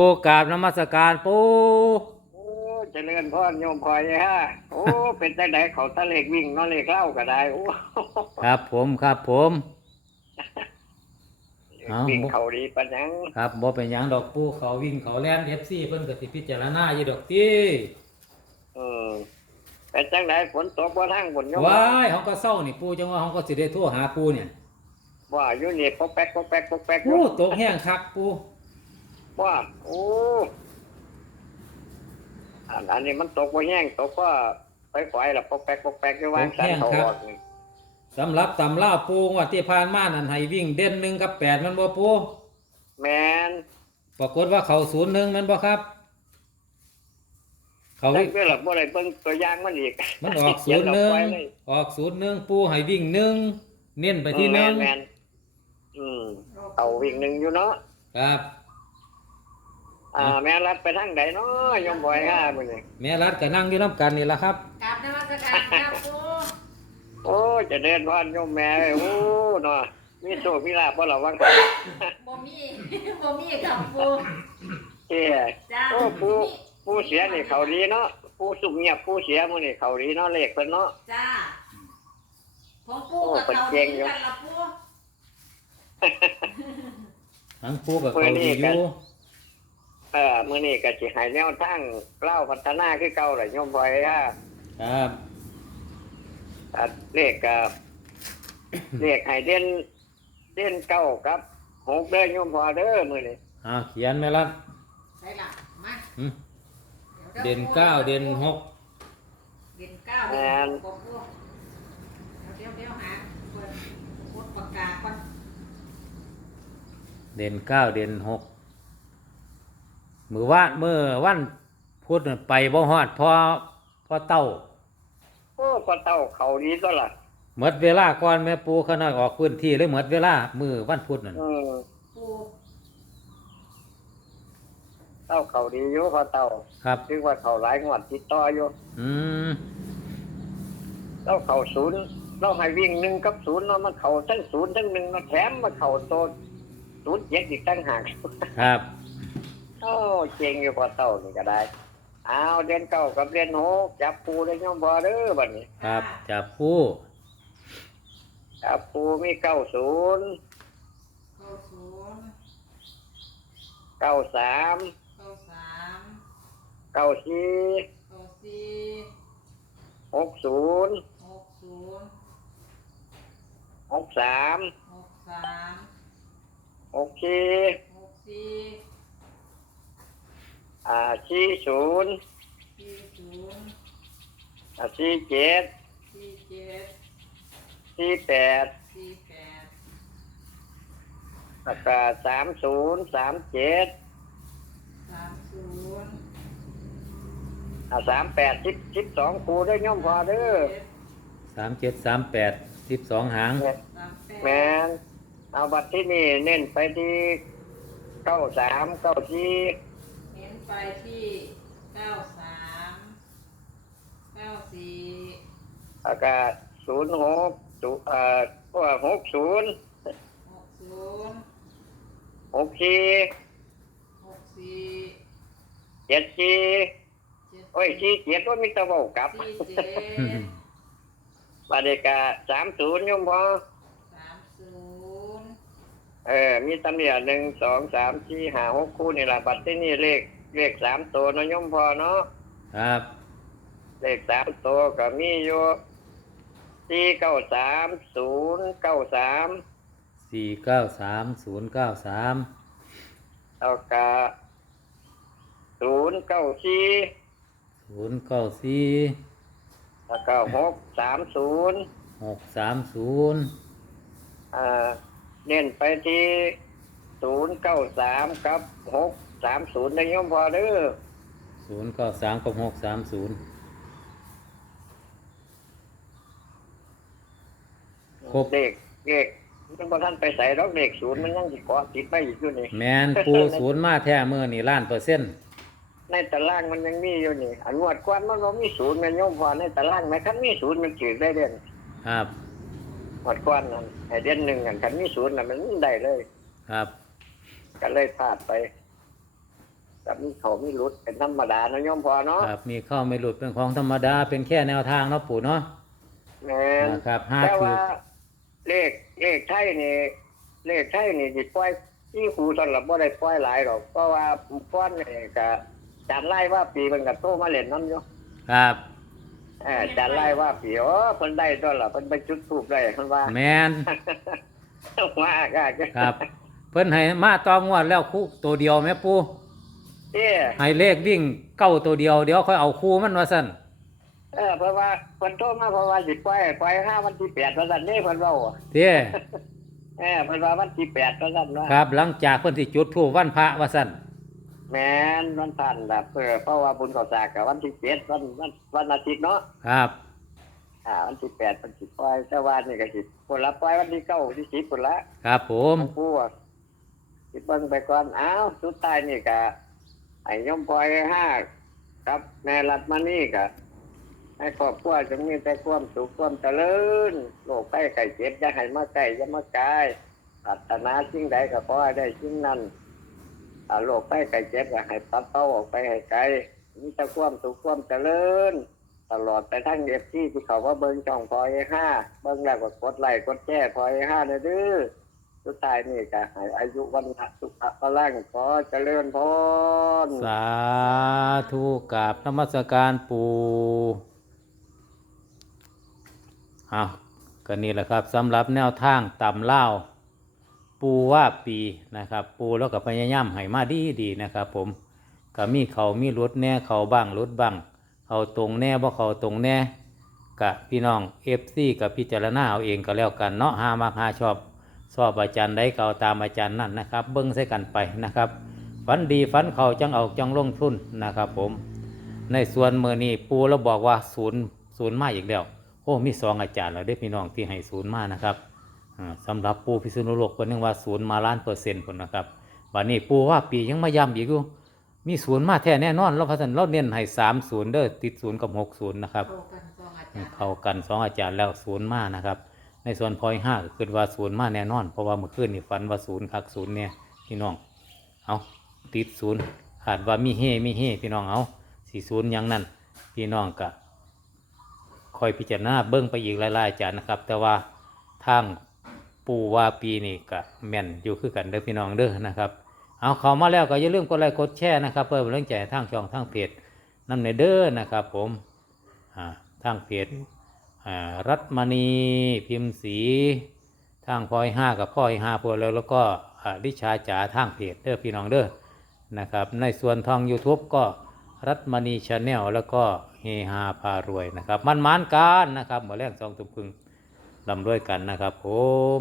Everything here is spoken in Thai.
ปูกราบนมัสการปูโอ้เจริญพรโยมพลอยฮะโอ้ เป็นจังไดเขาทะเลกวิ่งเนาะเลขเล่าก็ได้โอ้ครับผมครับผมเอ้าวิ่งเขาดีปะยังครับบ่เป็นหยังดอกปูเขาวิ่งเขาแล่นเอฟซีเพิ่นก็สิพิจารณาอยู่ดอกติเออเป็นจังไดฝนตกบ่ทางบนโยมว้ายเฮาก็เศร้านี่ปูจังว่าเฮาก็สิได้โทรหาปูเนี่ยว่าอยู่นี่ปอกแป๊กปอกแป๊กปอกแป๊กโอ้ตกแห้งคักปู ว่าโอ้อันอันนี้มันตกบ่แห้งตกก็ไปฝอยๆล่ะปอกแป๊กปอกแป๊กอยู่วางสันเขาออกนี่สำหรับตำราปูงว่าที่ผ่านมานั่นให้วิ่งเด่นหนึ่งกับแปดมันบ่ปูแม่นปรากฏว่าเขาศูนย์หนึ่งมันบ่ครับ เขาจังเพื่อหลับบ่ได้เบิ่งตัวอย่างมันอีก มันออกศูนย์หนึ่งเขียเอาไว้เลยออกศูนย์หนึ่งปูให้วิ่งหนึ่งเน้นไปที่หนึ่งแม่นๆอืมเอาวิ่งหนึ่งอยู่เนาะครับ อ่าแม่รัดไปทางใดเนาะยมบอยห้ามื้อนี้แม่รัดก็นั่งอยู่น้ำกันนี่ละครับกราบนมัสการครับปูโอ้ยจะเดินพรโยมแม่เอ้ยโอ้เนาะมีโชคมีลาภบ่ล่ะวังบ่มีบ่มีครับปูเอ้ยจ้าโอ้ผู้ผู้เสียนี่เขาดีเนาะผู้สุขเงียบผู้เสียมื้อนี้เขาดีเนาะเลขเพิ่นเนาะจ้าของปูกับโอ้เปิดเขาเก่ดีงอยู่กันละปูทั้งปูกับเขาดีอยู่ เออมื้อนี้ก็สิให้แนวทางเล่าพัฒนาคือเก่าล่ะโยมบอยฮะครับอะเลขก็เลขให้เด่นเด่นเก้าครับหกเด้อโยมพอเด้อมื้อนี้อ่าเขียนแม่รัดใช่ล่ะมาหึยวเด่นเก้าเด่นหกเด่นเก้าเด่นหกปูเดี๋ยวเดี๋ยวหาเปิดกดปากกาก่อนเด่นเก้าเด่นหก มือว่านมือวันพุธน่ะไปบ่ฮอดพอพอเต้าโอ้ก็เต้าเขาดีตัวล่ะหมดเวลาก่อนแม่ปูเขาน้อยออกพื้นที่เลยหมดเวลามือวันพุธนั่นอืมปูเต้าเขาดีอยู่พอเต้าครับถึงว่าเขาหลายงวดติดต่ออยู่อืมเต้าเขาศูนย์เราให้วิ่งหนึ่งกับศูนย์เนาะมันเขาทั้งศูนย์ทั้งหนึ่งมาแถมมาเขาโตศูนย์เจ็ดอีกตั้งหากครับ โอ้เจ๋งอยู่พอเต้านี่ก็ได้เอาเดือนเก้ากับเดือนหกจับปูได้ย่อมบอเด้อบัดนี้ครับจับคู่จับปูมีเก้าศูนย์เก้าศูนย์เก้าสามเก้าสามเก้าสี่เก้าสี่หกศูนย์หกศูนย์หกสามหกสามหกสี่หกสี่ อ่าสี่ศูนย์สี่ศูนย์อ่าสี่เจ็ดสี่เจ็ดสี่แปดสี่แปดแล้วก็สามศูนย์สามเจ็ดสามศูนย์อ่าสามแปดสิบสิบสองครูได้ย่อมพอเด้อเจ็ดสามเจ็ดสามแปดสิบสองหางสามแปดแมนเอาบัตรที่นี่เน้นไปที่เก้าสามเก้าสี่เน้น ไปที่เก้าสามเก้าสี่แล้วก็ศูนย์หกศูนย์เอ่อว่าหกศูนย์หกศูนย์หกสี่หกสี่เจ็ดสี่เจ็ดโอ้ยสี่เจ็ดว่ามีตะเบากลับสี่เจ็ดบัตรเดกาสามศูนย์ย่อมพอสามศูนย์เออมีตำเนียหนึ่งสองสามสี่ห้าหกคู่นี่แหละบัตรที่นี่เลข เลขสามตัวเนาะย่อมพอเนาะครับเลขสามตัวก็มีอยู่สี่เก้าสามศูนย์เก้าสามสี่เก้าสามศูนย์เก้าสามแล้วก็ศูนย์เก้าสี่ศูนย์เก้าสี่แล้วก็หกสามศูนย์หกสามศูนย์อ่าเน้นไปที่ศูนย์เก้าสามกับหก สามศูนย์ในย่อมพอเด้อศูนย์เก้าสามกับหกสามศูนย์ครบเด็กเด็กมันบ่ท่านไปใส่ดอกเด็กศูนย์มันยังสิเกาะติดไปอีกอยู่นี่แมนปูศูนย์มาแท้เมื่อนี่ล้านเปอร์เซ็นต์ในตารางมันยังมีอยู่นี่อันงวดกวนมันบ่มีศูนย์แม่นโยมพอในตารางแม้คันมีศูนย์มันจืดได้เด่นครับ งวดกวนนั่นให้เด่นหนึ่งอันคันมีศูนย์น่ะมันได้เลย ครับ ก็เลยพลาดไป กับมีเขามีรุดเป็นธรรมดานะโยมพอเนาะครับมีเข้าไม่หลุดเป็นของธรรมดาเป็นแค่แนวทางเนาะปู่เนาะแม่นนะครับห้าแต่คือว่า เลขเลขไทยนี่ เลขไทยนี่สิปล่อยที่ครูตอนหลับบ่ได้ปล่อยหลายหรอกเพราะว่าฟ้อนนี่ก็จานไล่ว่าปีมันก็โตมาเล่นน้ำอยู่ครับ เออจานไล่ว่าปีโอ้เพิ่นได้ตอนหลับเพิ่นไปจุดทูบได้เพิ่นว่าแมนว่าก็ ครับ เพิ่นให้มาตองวดแล้วคู่ตัวเดียวแม่ปู่ เอ้ให้เลขวิ่งเก้าตัวเดียวเดี๋ยวค่อยเอาคู่มันว่าซั่นเออเพราะว่าเพิ่นโทรมาเพราะว่าสิปล่อยปล่อยห้าวันที่แปดวันนั้นนี่เพิ่นเว้าเด้เออเพิ่นว่าวันที่แปดวันนั้นว่าครับ หลังจากเพิ่นสิจุดธูปวันพระว่าซั่นแม่นวันผ่านแบบเออเพราะว่าบุญข้าวสากกับวันที่เจ็ดวันวันวันอาทิตย์เนาะครับอ่าวันที่แปดวันที่ปล่อยแต่วันนี่ก็สิคนละปล่อยวันที่เก้าที่สิบคนละครับ ผมผู้ว่าสิเบิ่งไปก่อนอ้าวสุดท้ายนี่ก็ ให้ยมปล่อยห้าครับแม่รัดมานี่ก็ให้ครอบครัวจงมีแต่ความสุขความเจริญโรคไข้ไข้เจ็บอย่าให้มาใกล้อย่ามาใกล้ปรารถนาสิ่งใดก็ขอให้ได้สิ่งนั้นอ่าโรคไข้ไข้เจ็บก็ให้ตัดเต้าออกไปให้ไกลมีแต่ความสุขความเจริญตลอดไปทั้งเอฟซีที่เขาว่าเบิ้งช่องพอยห้าเบิ้งแล้วก็กดไลค์กดแชร์พอยห้าเด้อเด้อ สุดท้ายนี่ก็ให้อายุวันนะสุขะพลังขอเจริญพรสาธุกับนมัสการปู่เอาก็นี่แหละครับสำหรับแนวทางตำเล่าปูว่าปีนะครับ ปูแล้วก็พยายามให้มาดีดีๆนะครับผมก็มีเขามีรถแน่เขาบ้างรถบ้างเขาตรงแน่บ่เขาตรงแน่กับพี่น้องเอฟซีกับพิจารณาเอาเองก็แล้วกันเนาะหามักหาชอบ ชอบอาจารย์ใดก็เอาตามอาจารย์นั่นนะครับ เบิ้งใส่กันไปนะครับฝันดีฝันเขาจังเอาจังลงทุนนะครับผม ในส่วนมือนี้ปูเราบอกว่าศูนย์ศูนย์มาอีกแล้วโอ้มีสองอาจารย์แล้วได้อพี่น้องที่ให้ศูนย์มานะครับอ่าสำหรับปูพิษณุโลกคนนึงว่าศูนย์มาล้านเปอร์เซ็นต์คนนะครับวันนี้ปูว่าปียังมาย้ำอีกอยู่มีศูนย์มาแท้แน่นอนเราพัฒนเราเน้นให้สามศูนย์เด้อติดศูนย์กับหกศูนย์นะครับ เข้ากันสองอาจารย์เข้ากันสองอาจารย์แล้วศูนย์มานะครับ ในส่วนพอยห้าก็คือว่าศูนย์มาแน่นอน เพราะว่าเมื่อคืนนี่ฝันว่าศูนย์คักศูนย์เนี่ยพี่น้อง เอาติดศูนย์ขาดว่ามีเฮมีเฮพี่น้องเอาสี่ศูนย์ยังนั่นพี่น้องกะคอยพิจารณาเบิ้งไปอีกหลายๆจารย์นะครับ แต่ว่าทางปูว่าปีนี่กะแม่นอยู่คือกันเด้อพี่น้องเด้อนะครับ เอาเขามาแล้วก็อย่าลืมกดไลค์กดแชร์นะครับ เพื่อเป็นกำลังใจให้ทางช่องทางเพจนำในเด้อนะครับ ผมอ่าทางเพจ รัตมณีพิมพ์สีทางพอยห้ากับพอยห้าพวกแล้วแล้วก็ดิชาจ๋าทางเพจเด้อพี่น้องเด้อนะครับในส่วนทาง YouTube ก็รัตมณีชาแนลแล้วก็เฮฮาพารวยนะครับ มันมานการนะครับหมอแรงสองตุ้มพึงลำด้วยกันนะครับผม